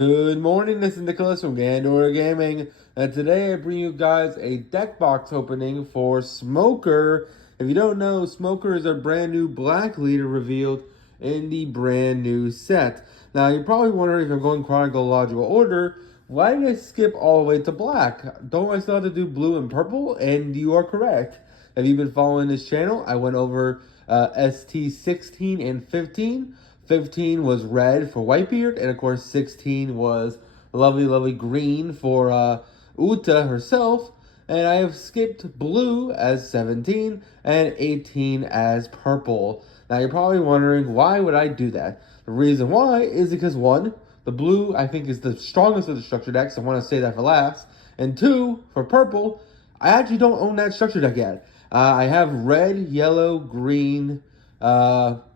Good morning, this is Nicholas from Gandor Gaming, and today I bring you guys a deck box opening for Smoker. If you don't know, Smoker is our brand new black leader revealed in the brand new set. Now, you're probably wondering if I'm going chronological order, why did I skip all the way to black? Don't I still have to do blue and purple? And you are correct. If you've been following this channel, I went over ST-16 and 15. 15 was red for Whitebeard, and of course 16 was lovely green for Uta herself. And I have skipped blue as 17 and 18 as purple. Now you're probably wondering, why would I do that? The reason why is because one, the blue I think is the strongest of the structure decks. I want to say that for last. And two, for purple, I actually don't own that structure deck yet. I have red, yellow, green, not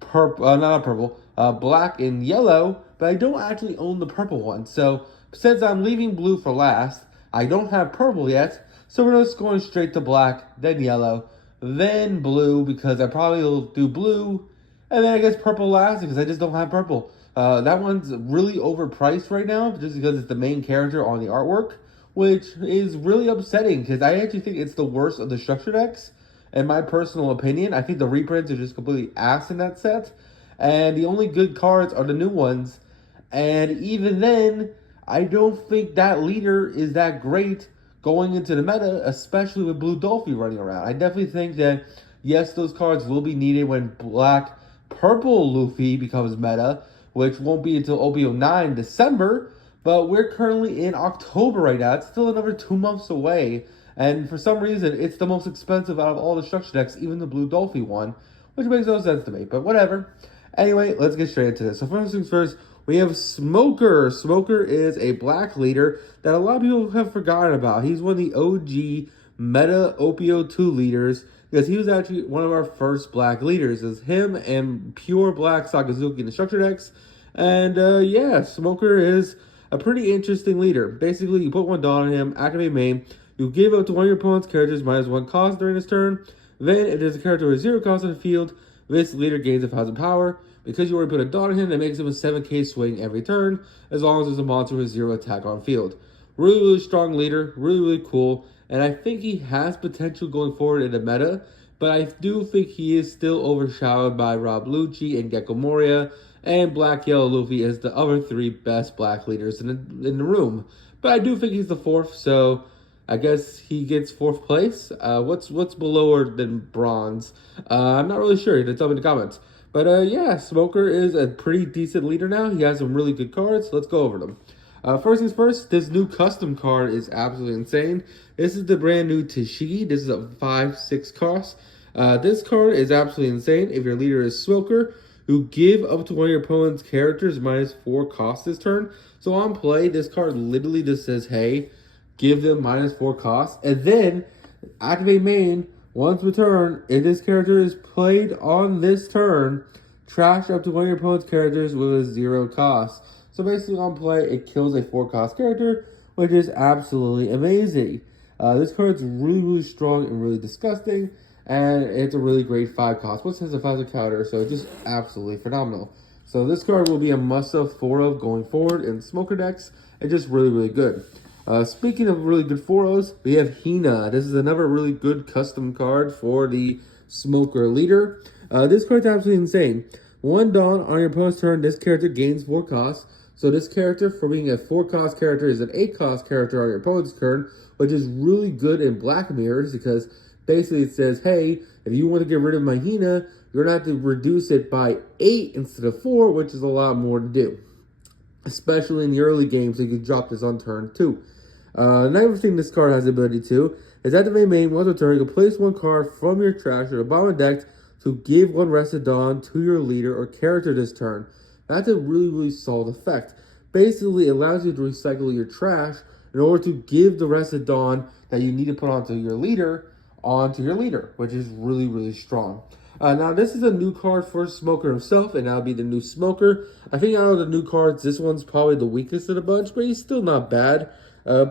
purple, black and yellow, but I don't actually own the purple one. So since I'm leaving blue for last, I don't have purple yet. So we're just going straight to black, then yellow, then blue, because I probably will do blue, and then I guess purple last because I just don't have purple. That one's really overpriced right now just because it's the main character on the artwork, which is really upsetting because I actually think it's the worst of the structure decks. In my personal opinion, I think the reprints are just completely ass in that set. And the only good cards are the new ones. And even then, I don't think that leader is that great going into the meta, especially with Blue Dolphy running around. I definitely think that, yes, those cards will be needed when Black Purple Luffy becomes meta, which won't be until OP09 December. But we're currently in October right now. It's still another 2 months away. And for some reason, it's the most expensive out of all the structure decks, even the Blue Dolphy one, which makes no sense to me, but whatever. Anyway, let's get straight into this. So first things first, we have Smoker. Smoker is a black leader that a lot of people have forgotten about. He's one of the OG meta OP02 leaders because he was actually one of our first black leaders. It's him and pure black Sakazuki in the structure decks. And yeah, Smoker is a pretty interesting leader. Basically, you put one dot on him, activate main, you give up to one of your opponent's characters -1 cost during his turn. Then, if there's a character with 0 cost on the field, this leader gains 1,000 power. Because you already put a dot on him, that makes him a 7k swing every turn, as long as there's a monster with 0 attack on field. Really strong leader, really cool, and I think he has potential going forward in the meta, but I do think he is still overshadowed by Rob Lucci and Gecko Moria, and Black Yellow Luffy as the other 3 best black leaders in the room. But I do think he's the 4th, so I guess he gets 4th place. What's below than bronze? I'm not really sure. You can tell me in the comments. But yeah, Smoker is a pretty decent leader now. He has some really good cards. Let's go over them. First things first, this new custom card is absolutely insane. This is the brand new Tashigi. This is a 5/6 cost. This card is absolutely insane. If your leader is Smoker, you give up to one of your opponent's characters -4 cost this turn. So on play, this card literally just says, hey, give them -4 cost, and then activate main once per turn. If this character is played on this turn, trash up to one of your opponent's characters with a 0 cost. So basically on play, it kills a 4 cost character, which is absolutely amazing. This card's really strong and really disgusting, and it's a really great 5 cost. Plus has a 5 counter, so it's just absolutely phenomenal. So this card will be a must-have 4-of going forward in Smoker decks, and just really good. Speaking of really good 4-0s, we have Hina. This is another really good custom card for the Smoker leader. This card's absolutely insane. 1 Dawn on your opponent's turn, this character gains 4 costs. So this character, for being a 4 cost character, is an 8 cost character on your opponent's turn, which is really good in Black Mirrors because basically it says, hey, if you want to get rid of my Hina, you're going to have to reduce it by 8 instead of 4, which is a lot more to do. Especially in the early games, so you can drop this on turn 2. Another thing this card has the ability to is activate main once per turn. You can place 1 card from your trash or the bottom of the deck to give 1 Rested Dawn to your leader or character this turn. That's a really solid effect. Basically, it allows you to recycle your trash in order to give the Rested Dawn that you need to put onto your leader, which is really strong. Now, this is a new card for Smoker himself, and that'll be the new Smoker. I think out of the new cards, this one's probably the weakest of the bunch, but he's still not bad.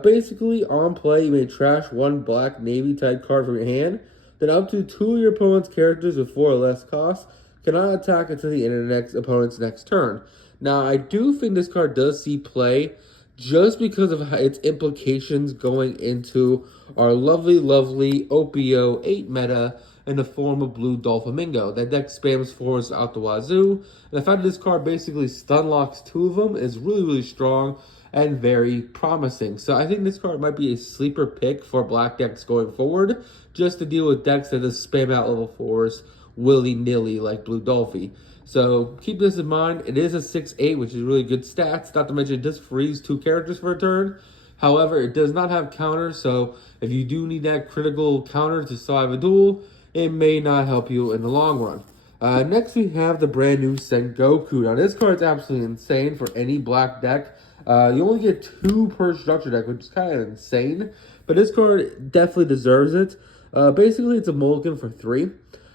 Basically, on play, you may trash 1 black navy type card from your hand. Then up to 2 of your opponent's characters with 4 or less costs cannot attack until the end of the opponent's next turn. Now, I do think this card does see play just because of its implications going into our lovely, lovely OP08 meta in the form of Blue Dolphamingo. That deck spams fours out the wazoo, and the fact that this card basically stun locks two of them is really, really strong and very promising. So I think this card might be a sleeper pick for black decks going forward, just to deal with decks that just spam out level fours willy-nilly like Blue Dolphy. So keep this in mind. It is a 6/8, which is really good stats. Not to mention it does freeze 2 characters for a turn. However, it does not have counter, so if you do need that critical counter to survive a duel, it may not help you in the long run. Next, we have the brand new Sengoku. Now, this card's absolutely insane for any black deck. You only get 2 per structure deck, which is kind of insane. But this card definitely deserves it. Basically, it's a mulligan for 3.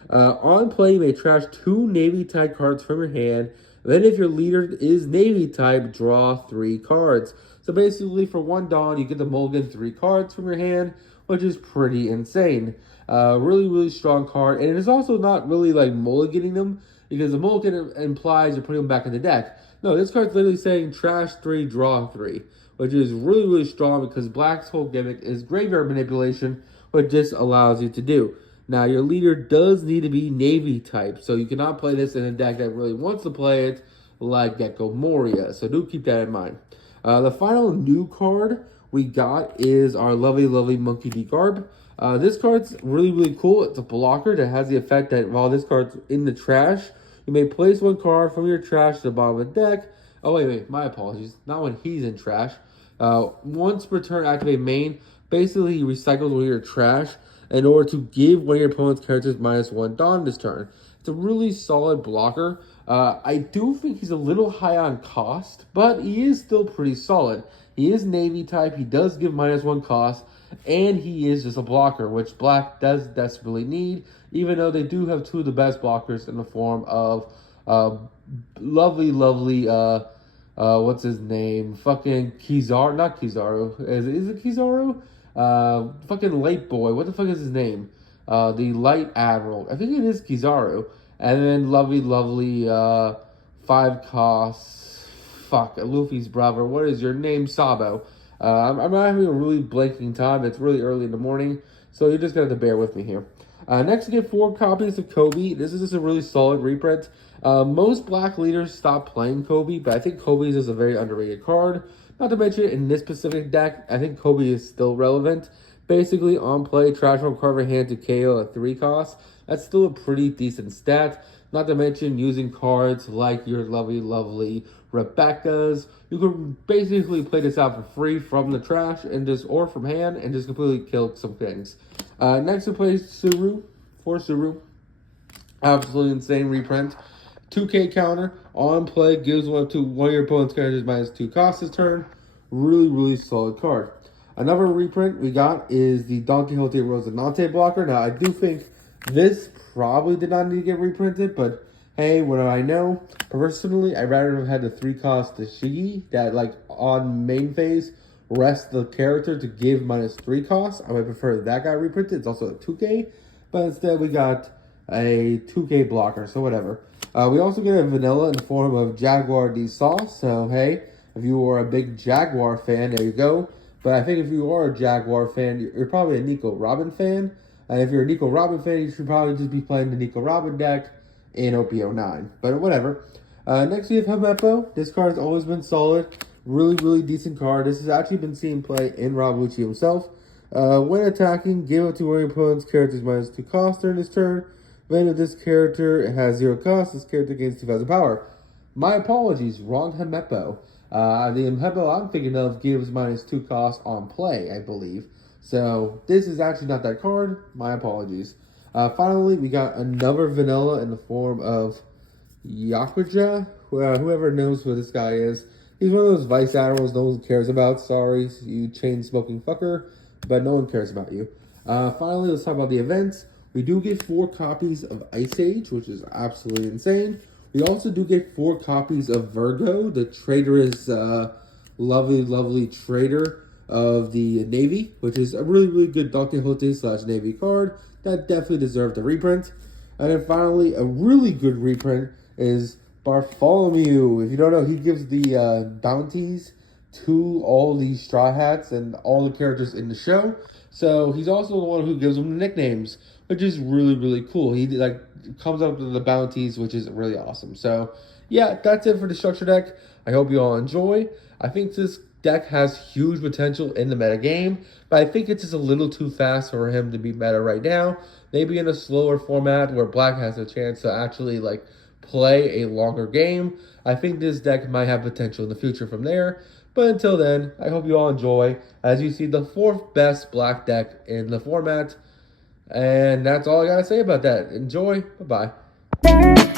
On play, you may trash 2 Navy type cards from your hand. Then, if your leader is Navy type, draw 3 cards. So basically, for 1 Dawn, you get the mulligan 3 cards from your hand, which is pretty insane. Really, really strong card. And it is also not really like mulliganing them, because the mulligan implies you're putting them back in the deck. No, this card's literally saying trash 3, draw 3, which is really, really strong because black's whole gimmick is graveyard manipulation, which this allows you to do. Now, your leader does need to be Navy type, so you cannot play this in a deck that really wants to play it, like Gecko Moria. So do keep that in mind. The final new card we got is our lovely, lovely Monkey D. Garb. This card's really, really cool. It's a blocker that has the effect that while this card's in the trash, you may place 1 card from your trash to the bottom of the deck. Oh, wait, my apologies. Not when he's in trash. Once per turn, activate main. Basically, he recycles one of your trash in order to give one of your opponent's characters -1 Dawn this turn. It's a really solid blocker. I do think he's a little high on cost, but he is still pretty solid. He is Navy type, he does give -1 cost, and he is just a blocker, which black does desperately need, even though they do have 2 of the best blockers in the form of lovely, lovely, what's his name? Fucking Kizaru, not Kizaru. Is it Kizaru? Fucking Light Boy. What the fuck is his name? The Light Admiral. I think it is Kizaru. And then lovely, lovely, 5 costs. Fuck, Luffy's brother. What is your name? Sabo. I'm having a really blanking time. It's really early in the morning, so you're just going to have to bear with me here. Next, we get 4 copies of Kobe. This is just a really solid reprint. Most black leaders stop playing Kobe, but I think Kobe is just a very underrated card. Not to mention, in this specific deck, I think Kobe is still relevant. Basically, on play, trash one card of hand to KO at 3 costs. That's still a pretty decent stat. Not to mention, using cards like your lovely, lovely Rebecca's. You can basically play this out for free from the trash and just, or from hand, and just completely kill some things. Next, we play Suru. For Suru. Absolutely insane reprint. 2K counter. On play, gives one to one of your opponent's characters -2 cost this turn. Really, really solid card. Another reprint we got is the Don Quixote Rosinante blocker. Now, I do think this probably did not need to get reprinted, but hey, what do I know? Personally, I'd rather have had the 3 cost Tashigi that, like, on main phase, rest the character to give -3 costs. I would prefer that got reprinted. It's also a 2K, but instead we got a 2K blocker, so whatever. We also get a vanilla in the form of Jaguar D Sauce, so hey, if you are a big Jaguar fan, there you go. But I think if you are a Jaguar fan, you're probably a Nico Robin fan. And if you're a Nico Robin fan, you should probably just be playing the Nico Robin deck in OP09. But whatever. Next we have Helmeppo. This card has always been solid. Really, really decent card. This has actually been seen play in Rob Lucci himself. When attacking, give it to one of your opponent's characters -2 cost during this turn. Then if this character has 0 cost, this character gains 2,000 power. My apologies, wrong Helmeppo. The Helmeppo I'm thinking of gives -2 cost on play, I believe. So this is actually not that card. My apologies. Finally, we got another vanilla in the form of Yakuja. Whoever knows who this guy is. He's one of those vice admirals no one cares about. Sorry, you chain-smoking fucker, but no one cares about you. Finally, let's talk about the events. We do get 4 copies of Ice Age, which is absolutely insane. We also do get 4 copies of Virgo, the traitorous, lovely, lovely traitor of the Navy, which is a really, really good Don Quixote / Navy card that definitely deserved a reprint. And then finally, a really good reprint is Bartholomew, if you don't know, he gives the bounties to all these Straw Hats and all the characters in the show. So he's also the one who gives them the nicknames, which is really, really cool. He like comes up with the bounties, which is really awesome. So yeah, that's it for the structure deck. I hope you all enjoy. I think this deck has huge potential in the meta game, but I think it's just a little too fast for him to be meta right now. Maybe in a slower format where Black has a chance to actually like play a longer game. I think this deck might have potential in the future from there. But until then, I hope you all enjoy as you see the 4th best Black deck in the format. And that's all I gotta say about that. Enjoy. Bye-bye.